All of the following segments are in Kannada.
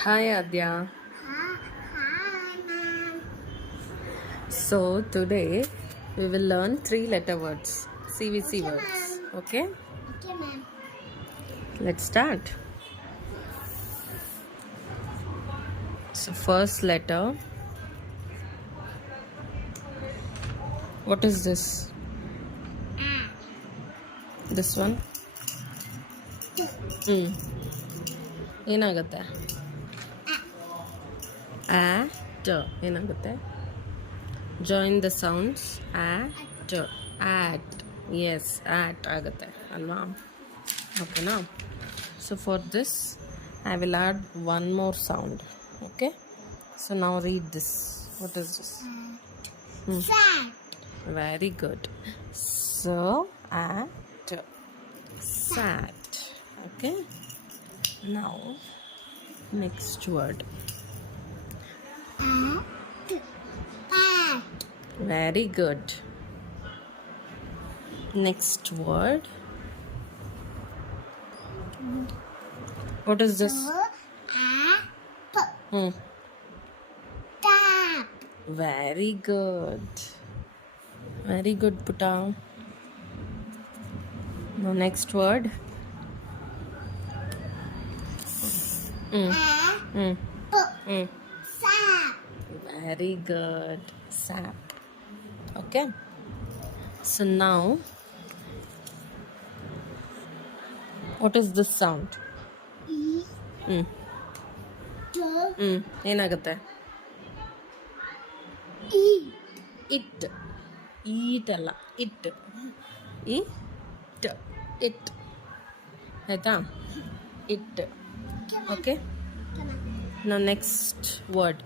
Hi Adya. Hi, ma'am. So today we will learn three letter words, CVC Okay, words. ma'am. Okay, Okay, ma'am. let's start. So first letter, what is this? Ah, This one? Hmm. ಏನಾಗುತ್ತೆ? At ಏನಾಗುತ್ತೆ? Join the sounds. At. Yes, at ಆಗುತ್ತೆ ಅಲ್ವಾ? ಓಕೆನಾ? So for this, I will add one more sound. Okay? So now read this. What is this? Sad. Very good. So at sat. Okay? Now next word. Pat. Very good. Next word. What is this? Hmm. Tap. Very good. Very good, Puta. Now next word. Mm. Mm. Sap. Very good. Sap. Okay. So now, what is this sound? Mm. ಏನಾಗುತ್ತೆ? It. Eat ಅಲ್ಲ. It. It. ಆಯ್ತಾ? It. Okay. Now next word.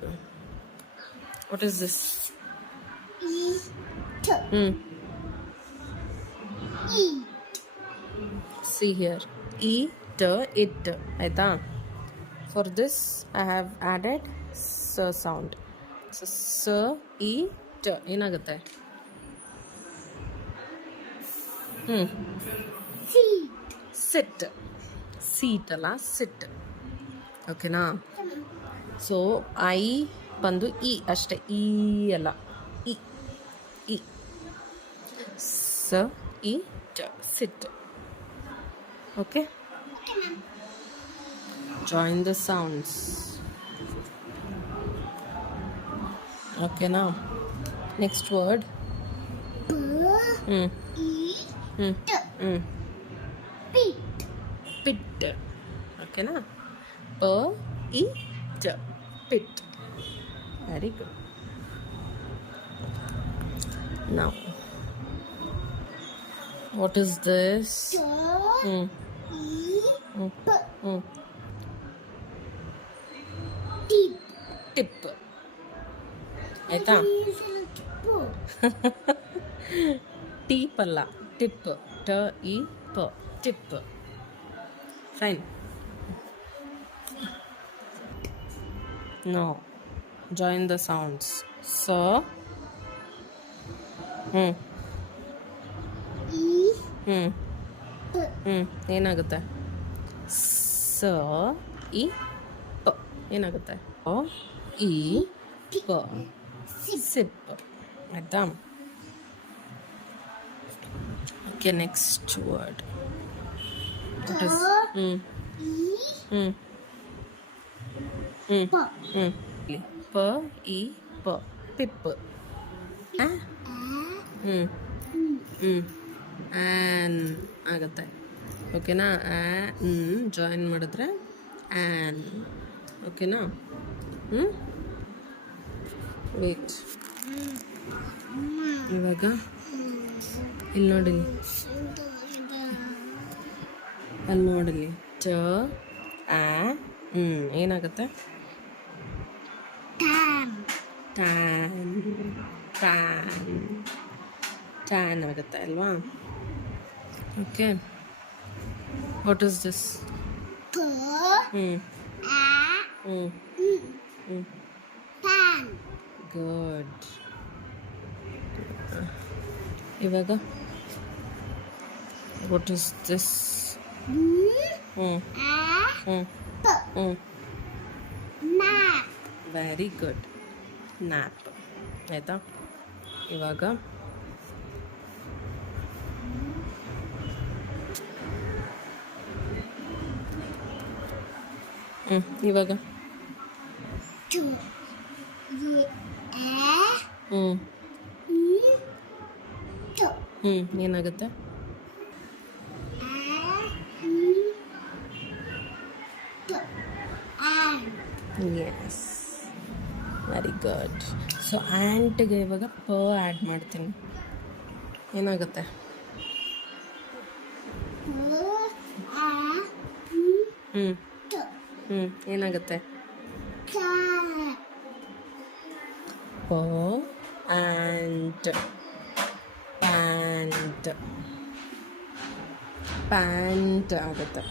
What is this? Hmm. See here. It. ಆಯ್ತಾ? For this, I have added s sound. So, eat. ಏನಾಗುತ್ತೆ? Sit. Seat ಅಲ್ಲ sit. ಓಕೆನಾ? ಸೊ ಐ ಬಂದು ಇ ಅಷ್ಟೇ, ಈ ಅಲ್ಲ, ಇ ಇ ಸ ಇ ಟ sit. Okay, join the sounds. ಓಕೆನಾ? Next word. ಪಿಟ್. ಓಕೆನಾ? ಪ ಇ ಟ pit. Very good. Now, what is this? Tip. ಆಯ್ತಾ? ಟೀಪ್ ಅಲ್ಲ, ಟಿಪ್. ಟ ಇ ಪ. Tip. Fine. No. Join the sounds. So. ಏನಾಗುತ್ತೆ? ಸ ಇ ಪ. ಏನಾಗುತ್ತೆ? ಪ ಇ ಪ. ಸಿಪ್. ಆಯ್ತಾ? Okay, next word. What is? ಪ ಇ ಪ. ಪಿಪ್. ಆ್ಯನ್ ಆಗುತ್ತೆ. ಓಕೆನಾ? ಜಾಯಿನ್ ಮಾಡಿದ್ರೆ ಆ್ಯನ್. ಓಕೆನಾ? ವೇಟ್, ಇವಾಗ ಇಲ್ಲಿ ನೋಡಿಲಿ, ಅಲ್ಲಿ ನೋಡಲಿ. ಟ ಆ ಏನಾಗುತ್ತೆ? ಟ್ಯಾನ್. ಟ್ಯಾನ್. ಟ್ಯಾನ್ ಆಗುತ್ತೆ ಅಲ್ವಾ? Okay, what is this? Good. ಇವಾಗ what is this? Very good. Nap. ಆಯಿತಾ? ಇವಾಗ ಇವಾಗ To. To. ಏನಾಗುತ್ತೆ? To. Yes, very good. So ಆ್ಯಂಟ್ಗೆ ಇವಾಗ ಆ್ಯಡ್ ಮಾಡ್ತೀನಿ. ಏನಾಗುತ್ತೆ? ಏನಾಗುತ್ತೆ? ಆ್ಯಂಟ್ ಪ್ಯಾಂಟ್ ಆಗುತ್ತೆ.